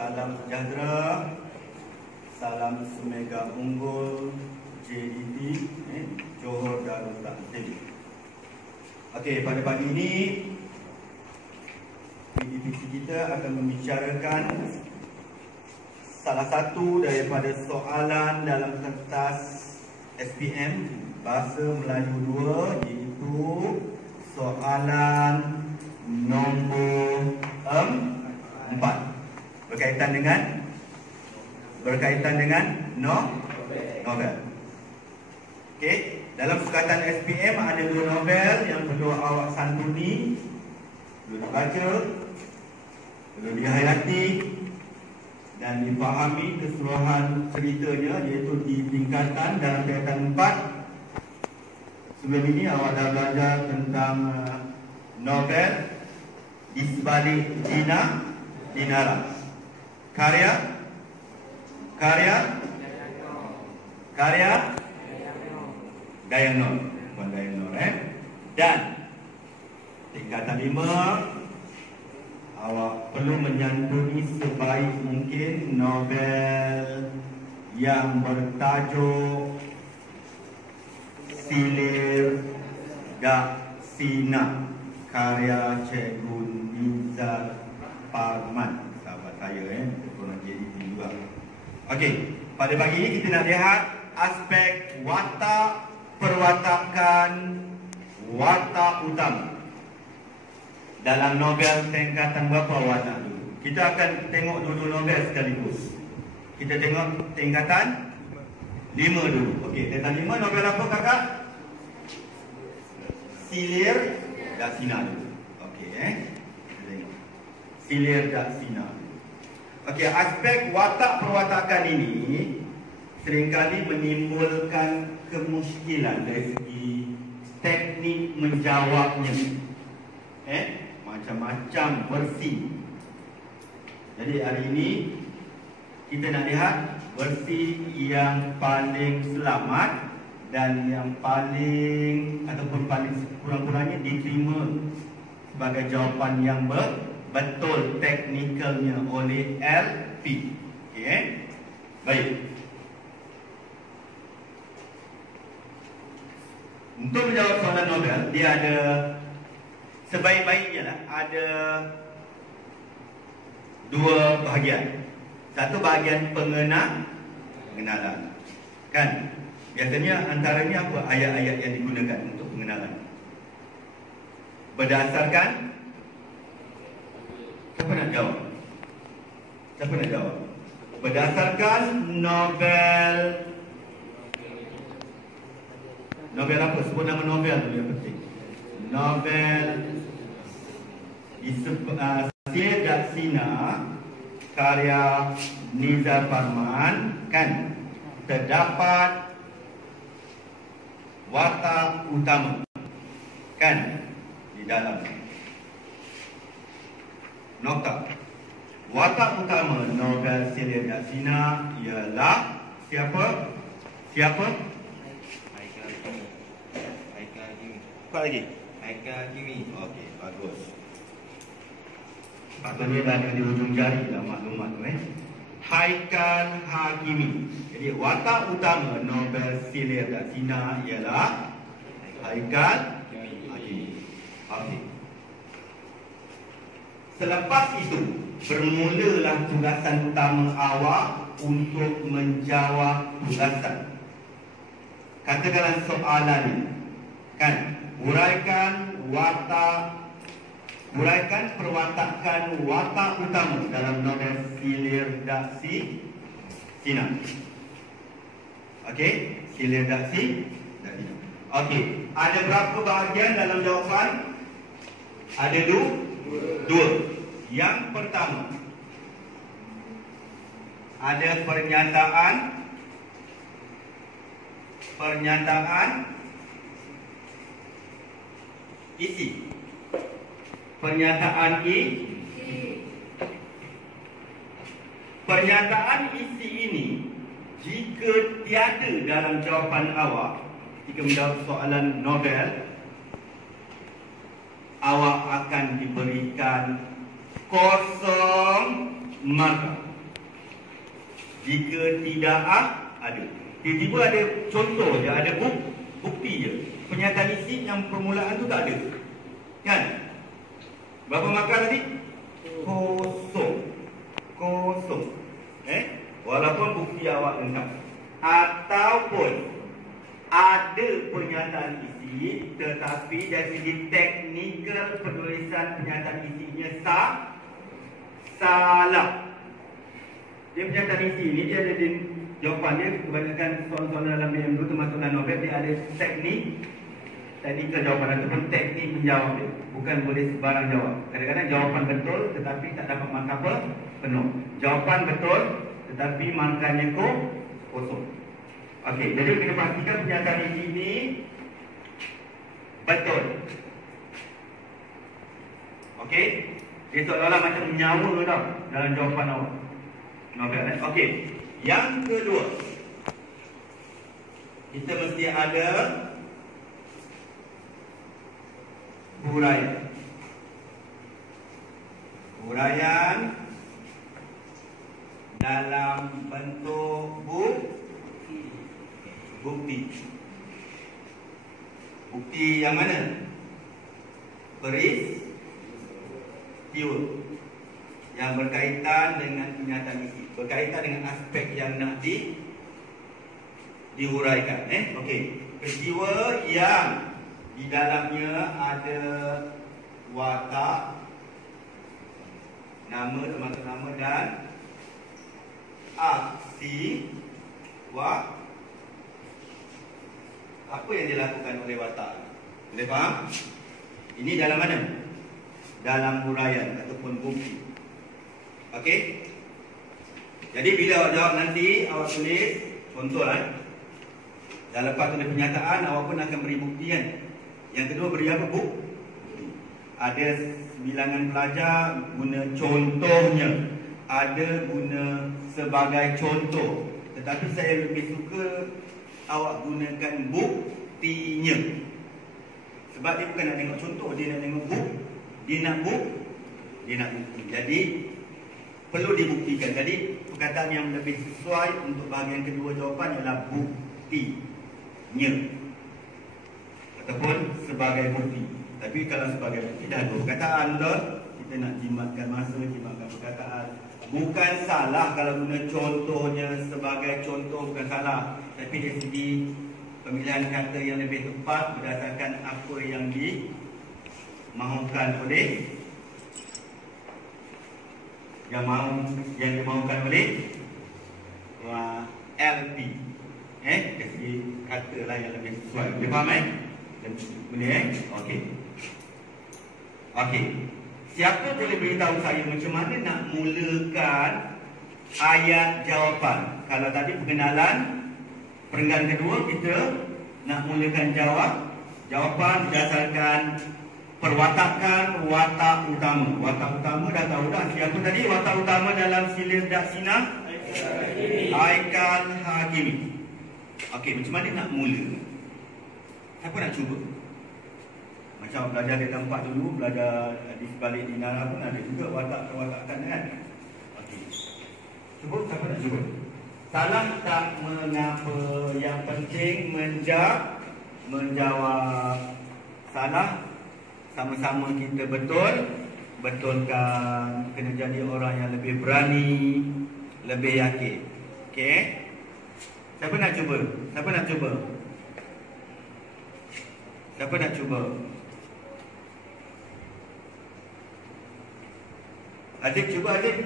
Salam sejahtera, salam semega unggul, JDT, Johor Darul Takzim. Okey, pada pagi ini PDPC kita akan membicarakan salah satu daripada soalan dalam kertas SPM Bahasa Melayu 2, iaitu soalan nombor 4 berkaitan dengan novel. Okey, dalam sukatan SPM ada 2 novel yang perlu awak santuni, perlu dibaca, perlu dihayati dan dipahami keseluruhan ceritanya, iaitu di tingkatan dalam tingkatan 4. Sebelum ini awak dah belajar tentang novel Di Sebalik Dinara, karya Dayang Nur, bukan Dayang Nur, dan tingkatan 5 awak perlu menyantuni sebaik mungkin novel yang bertajuk Silir Dak Sina, karya Cikgu Nizar Parman, sahabat saya, orang JDT juga. Okey, pada pagi ini kita nak lihat aspek watak perwatakan watak utama dalam novel tingkatan berapa watak dulu. Kita akan tengok dulu novel sekaligus. Kita tengok tingkatan 5 dulu. Okey, tingkatan 5 novel apa kakak? Silir Dak Sina dulu. Okey, kita tengok Silir Dak Sina. Okey, aspek watak perwatakan ini seringkali menimbulkan kemuskilan dari segi teknik menjawabnya. Macam-macam versi. Jadi hari ini kita nak lihat versi yang paling selamat dan yang paling ataupun paling kurang-kurangnya diterima sebagai jawapan yang betul teknikalnya oleh LP. Okey, baik. Untuk menjawab soalan novel, dia ada sebaik-baiknya ada 2 bahagian. Satu bahagian pengenalan. Kan? Biasanya antaranya apa ayat-ayat yang digunakan untuk pengenalan? Berdasarkan, siapa nak jawab? Berdasarkan novel apa? Sebut nama novel dulu yang penting. Novel Silir Dak Sina, karya Nizar Parman, kan? Terdapat watak utama, kan? Di dalam nota. Watak utama novel Silir Dak Sina ialah siapa? Apa lagi? Haikal Hakimi. Okey, bagus. Patutnya dah ada di ujung jari dalam maklumat tu. Haikal Hakimi. Jadi watak utama novel Silir Dak Sina ialah Haikal Hakimi. Okey. Selepas itu, bermulalah tugasan utama awak untuk menjawab tugasan. Katakanlah soalan ini, kan? Uraikan perwatakan watak utama dalam novel Silir Dak Sina. Okey, Silir Dak Sina. Okey, ada berapa bahagian dalam jawapan? Ada 2. Yang pertama, ada pernyataan isi. Pernyataan isi ini jika tiada dalam jawapan awak ketika menjawab soalan novel, awak akan diberikan 0 markah. Jika tidak ada. Tiba-tiba ada contoh je, ada bukti je. Pernyataan isi yang permulaan tu tak ada. Kan? Berapa markah tadi? Kosong. Walaupun bukti awak lengkap. Ataupun ada pernyataan isi tetapi dari segi teknikal penulisan pernyataan isinya salah. Dia pernyataan isi ni dia ada jawapan dia, kebanyakan soalan-soalan dalam BM2 termasuk dalam Nobel dia ada teknikal jawapan ataupun teknik menjawab dia. Bukan boleh sebarang jawab. Kadang-kadang jawapan betul tetapi tak dapat markah penuh. Jawapan betul tetapi markahnya kosong. Okey, jadi kita pastikan pernyataan isi ini betul. Okey, dia seolah-olah macam menyawa tau dalam jawapan awak. Okey, yang kedua, kita mesti ada huraian dalam bentuk bukti. Bukti yang mana? Peristiwa yang berkaitan dengan pernyataan isi, berkaitan dengan aspek yang nak dihuraikan. Okey, peristiwa yang di dalamnya ada watak, nama, termasuk nama, dan aksi apa yang dilakukan oleh watak. Boleh faham? Ini dalam mana? Dalam huraian ataupun bukti. Okey? Jadi bila awak jawab nanti, awak tulis contoh dan lepas tulis pernyataan, awak pun akan beri bukti kan. Yang kedua beri apa? Bukti. Ada bilangan pelajar guna contohnya, ada guna sebagai contoh. Tetapi saya lebih suka awak gunakan buktinya. Sebab dia bukan nak tengok contoh, dia nak tengok dia nak bukti. Jadi perlu dibuktikan. Jadi perkataan yang lebih sesuai untuk bahagian kedua jawapan ialah buktinya ataupun sebagai bukti. Tapi kalau sebagai bukti dah dua perkataan dah, kita nak jimatkan masa, jimatkan perkataan. Bukan salah kalau guna contohnya sebagai contoh, bukan salah. Tapi dari segi pemilihan kata yang lebih tepat berdasarkan apa yang dimahukan oleh yang dimaukan oleh LP. Dari segi kata lah yang lebih sesuai. Boleh faham boleh Okey. Siapa boleh beritahu saya macam mana nak mulakan ayat jawapan? Kalau tadi perkenalan, perenggan kedua kita nak mulakan jawapan berdasarkan perwatakan watak utama. Watak utama dah tahu dah. Siapa tadi watak utama dalam sila Daksina? Haikal Hakimi. Okey, macam mana nak mula? Siapa nak cuba? Macam belajar di tempat dulu, belajar di sebalik dinara pun ada juga watak-perwatakan kan? Okey. Cuba, siapa nak cuba? Salah tak mengapa, yang penting menjawab. Salah, sama-sama kita betulkan. Kena jadi orang yang lebih berani, lebih yakin. Okey? Siapa nak cuba? Siapa nak cuba? Siapa nak cuba? Aziz, cuba Aziz.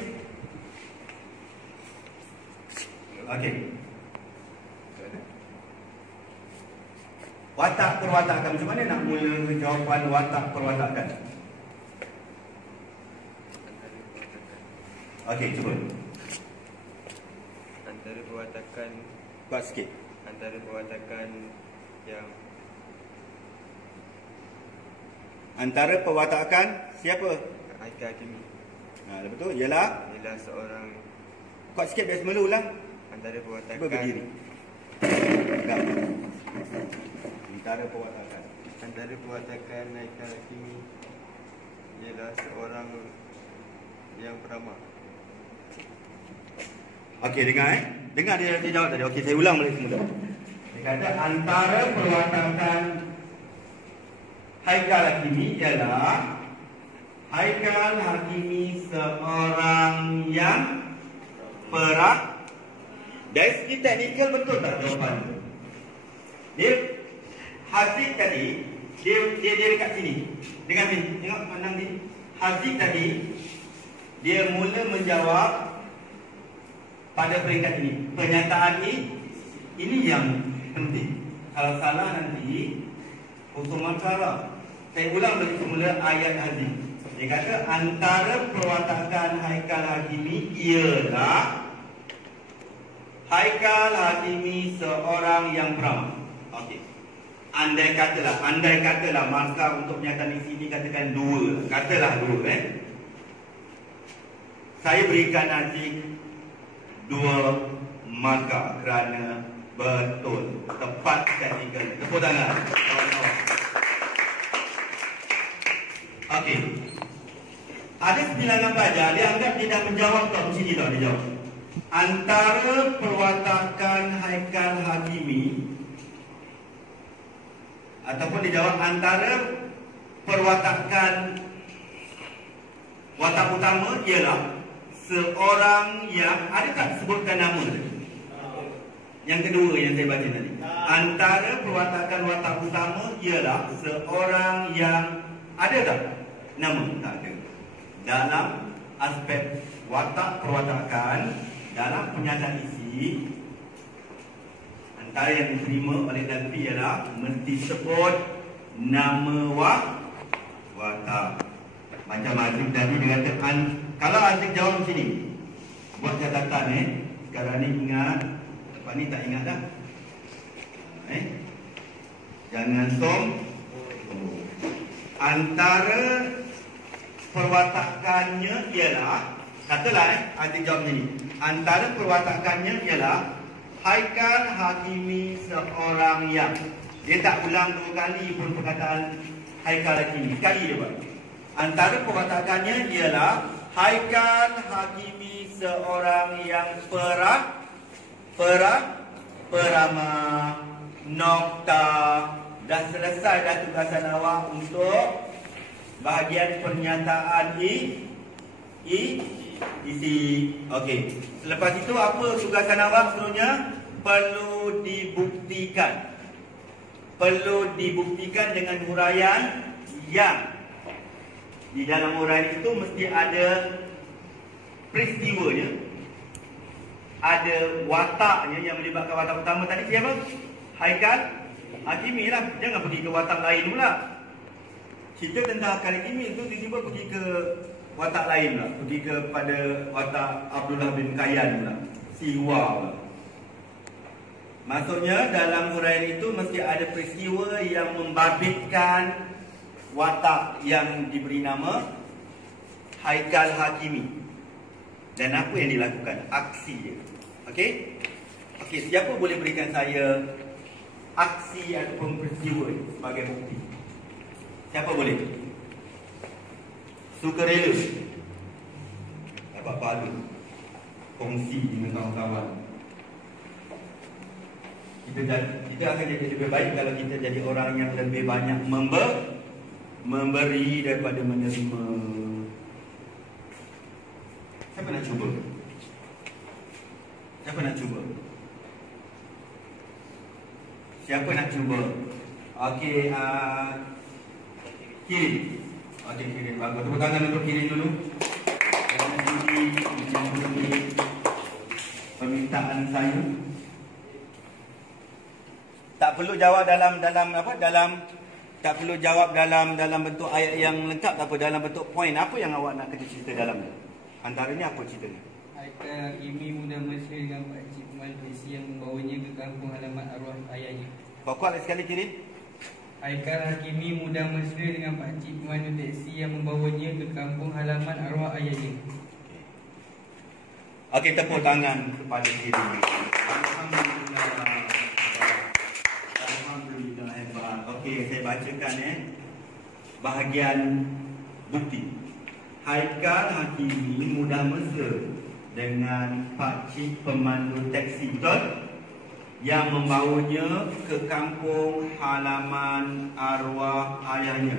Okey. Watak perwatakan. Macam mana nak mula jawapan watak perwatakan? Okey, cuba. Antara perwatakan, kuat sikit. Antara perwatakan yang Antara perwatakan siapa? Haikal Hakimi. Betul, ialah seorang. kuat sikit biar semula ulang. Antara perwatakan. Cuba berdiri. Tegak. Antara perwatakan Haikal Hakimi ialah seorang yang beramal. Okey, dengar Dengar dia jawab tadi. Okey, saya ulang balik semula. Dia kata antara perwatakan Haikal Hakimi ialah Haikal Hakimi seorang yang dari segi teknikal betul tak jawapan tu? Dia Haziq tadi dia dekat sini. Dengan sini. Tengok pandang ni. Haziq tadi dia mula menjawab pada peringkat ini. Pernyataan ini yang penting. Kalau salah nanti hukum masalah. Saya ulang balik semula ayat Haziq. Dia kata antara perwatakan Haikal Hakimi ialah Haikal Hakimi seorang yang beramah. Okey. Andai katalah markah untuk pernyataan di sini katakan 2. Katalah 2 Saya berikan Haziq 2 markah kerana betul, tepat teknikal. Tepuk tangan. Okey. Ada 9 pelajar dia anggap dia dah menjawab tau sini tau dia jawab. Antara perwatakan Haikal Hakimi ataupun dia jawab antara perwatakan watak utama ialah seorang yang ada tak sebutkan nama tadi? Yang kedua yang saya baca tadi. Antara perwatakan watak utama ialah seorang yang ada tak nama? Tak ada. Dalam aspek watak perwatakan dalam pernyataan isi antara yang diterima oleh Dalfi ialah mesti sebut nama watak. Macam Aziz tadi dia kata kalau Aziz jawab sini buat catatan sekarang ni ingat, lepas ni tak ingat dah. Jangan antara perwatakannya ialah katalah Aziz jawab sini. Antara perwatakannya ialah Haikal Hakimi seorang yang. Dia tak ulang 2 kali pun perkataan Haikal Hakimi. Sekali dia buat. Antara perwatakannya ialah Haikal Hakimi seorang yang peramah. Nokta. Dah selesai dah tugasan awak untuk bahagian pernyataan isi. Okey. Selepas itu apa tugasan awak seterusnya? Perlu dibuktikan. Perlu dibuktikan dengan huraian yang di dalam huraian itu mesti ada peristiwanya, ada wataknya yang melibatkan watak utama tadi siapa? Haikal Hakimi lah. Jangan pergi ke watak lain pula. Cerita tentang Haikal Hakimi itu tiba-tiba pergi ke watak lain pula. Pergi kepada watak Abdullah bin Kayan pula. Siwa pula. Maksudnya dalam huraian itu mesti ada peristiwa yang membabitkan watak yang diberi nama Haikal Hakimi. Dan apa yang dilakukan? Aksi dia. Okey? Okey, siapa boleh berikan saya aksi ataupun peristiwa sebagai bukti? Siapa boleh? Sukarela. Dapat pahala. Kongsi dengan kawan-kawan. Kita akan jadi lebih baik kalau kita jadi orang yang lebih banyak memberi daripada menerima. Siapa nak cuba? Siapa nak cuba? Siapa nak cuba? Okey, Kirin. Okey, Kirin. Bagus. Tepuk tangan untuk Kirin dulu. Jangan sudi mencampuri permintaan saya. Tak perlu jawab dalam tak perlu jawab dalam bentuk ayat yang lengkap, tak apa, dalam bentuk poin apa yang awak nak kena cerita dalam tu. Antaranya apa ceritanya? Haikal Hakimi muda mesra dengan Pak Cik Pemal Desi yang membawanya ke kampung halaman arwah ayahnya. Kuat lagi sekali Kirin. Haikal Hakimi muda mesra dengan Pak Cik Pemal Desi yang membawanya ke kampung halaman arwah ayahnya. Okey, tepuk tangan kepada Kirin. Alhamdulillah. Alhamdulillah, hebat. Okey, saya bacakan bahagian bukti. Haikal Hakimi muda mesra dengan pakcik pemandu taksi, betul? Yang membawanya ke kampung halaman arwah ayahnya,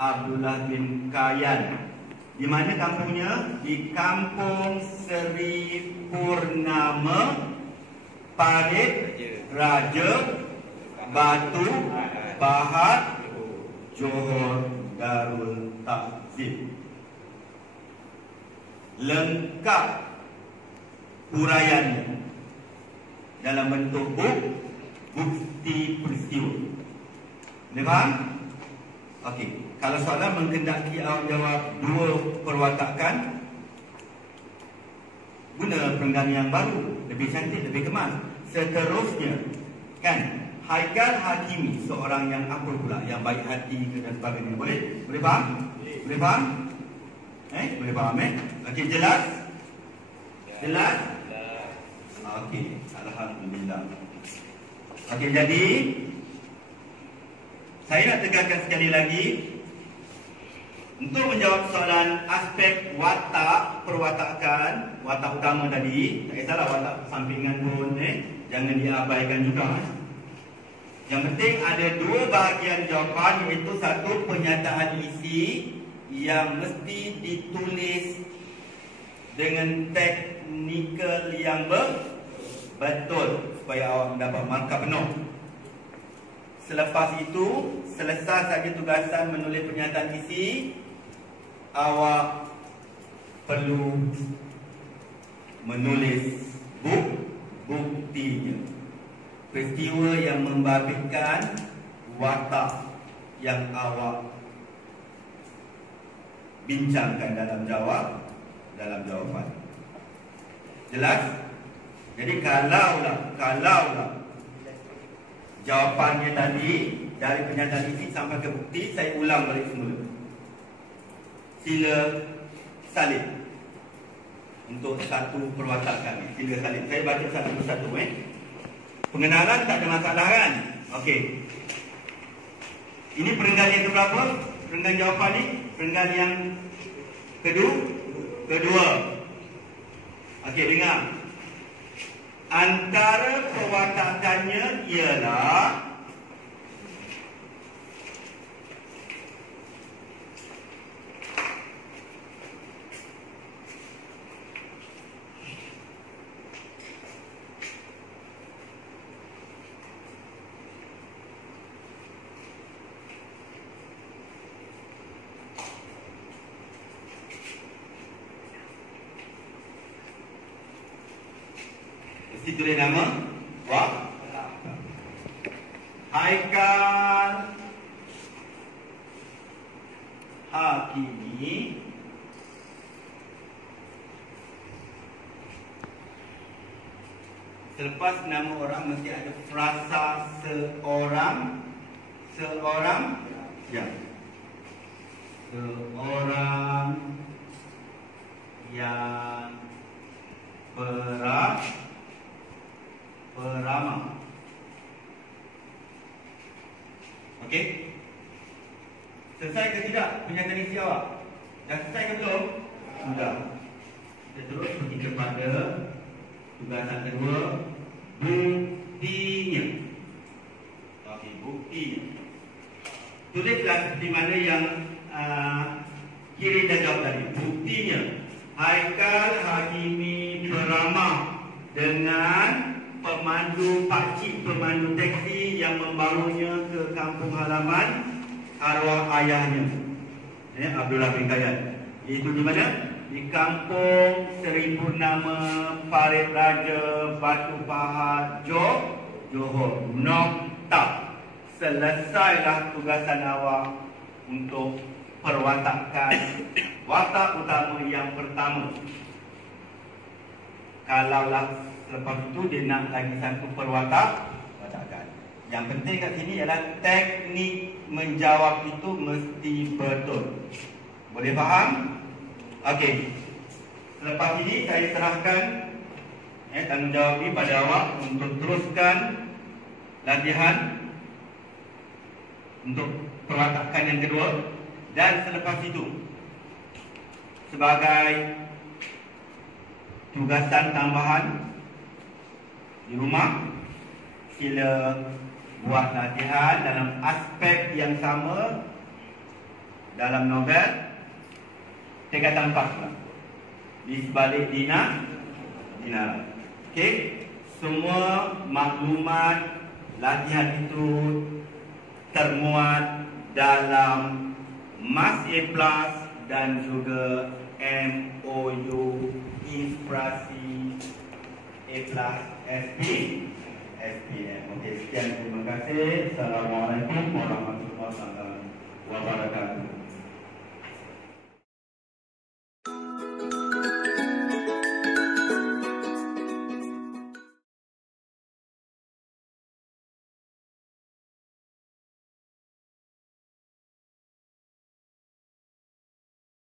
Abdullah bin Kayan. Di mana kampungnya? Di Kampung Seri Purnama, Parit Raja, Batu Pahat, Johor Darul Takzim. Lengkap huraiannya dalam bentuk bukti peristiwa. Boleh faham? Okey. Kalau soalan menghendaki awak jawab dua perwatakan, guna perenggan yang baru, lebih cantik, lebih kemas. Seterusnya, kan, Haikal Hakimi, seorang yang apa pula, yang baik hati dan sebagainya. Boleh? Boleh faham? Boleh faham? Boleh faham Okey, jelas? Jelas? Okey, alhamdulillah. Okey, jadi saya nak tegaskan sekali lagi, untuk menjawab soalan aspek watak perwatakan, watak utama tadi, tak kisahlah watak sampingan pun, jangan diabaikan juga. Yang penting ada dua bahagian jawapan, iaitu satu penyataan isi yang mesti ditulis dengan teknikal yang betul supaya awak mendapat markah penuh. Selepas itu, selesai saja tugasan menulis pernyataan isi, awak perlu menulis buktinya, peristiwa yang membabitkan watak yang awak bincangkan dalam jawapan. Jelas? Jadi kalaulah jawapannya tadi dari pernyataan isi sampai ke bukti, saya ulang balik semula. Sila salin untuk satu perwatakan. Sila salin. Saya baca satu persatu. Pengenalan tak ada masalah kan? Okey. Ini perenggan yang keberapa? Perenggan jawapan ni? Perenggan yang kedua. Okey, dengar. Antara perwatakannya ialah mesti tulis nama Haikal Hakimi selepas nama orang mesti ada frasa seorang ya, seorang yang beramah. Okey? Selesai ke tidak pernyataan isi awak? Dah selesai ke belum? Sudah. Kita terus pergi kepada tugasan kedua, buktinya. Okey, buktinya. Tulislah seperti mana yang kiri dah jawab tadi. Buktinya, Haikal Hakimi beramah dengan pakcik pemandu teksi yang membawanya ke kampung halaman arwah ayahnya, Abdullah bin Kayan. Itu di mana? Di Kampung Seri Purnama, Parit Raja, Batu Pahat, Johor. Nokta. Selesailah tugasan awak untuk perwatakan watak utama yang pertama. Kalaulah selepas itu dia nak lagi satu perwatakan. Yang penting kat sini ialah teknik menjawab itu mesti betul. Boleh faham? Okey. Selepas ini saya serahkan tanggungjawab ini pada awak untuk teruskan latihan untuk perwatakan yang kedua. Dan selepas itu, sebagai tugasan tambahan di rumah. Sila buat latihan dalam aspek yang sama dalam novel tingkatan 4 lah. Di sebalik Dinara. Okey, semua maklumat latihan itu termuat dalam Mas A+ dan juga MOU Inspirasi A+ SPM. Okey, sekian, terima kasih. Assalamualaikum warahmatullahi wabarakatuh.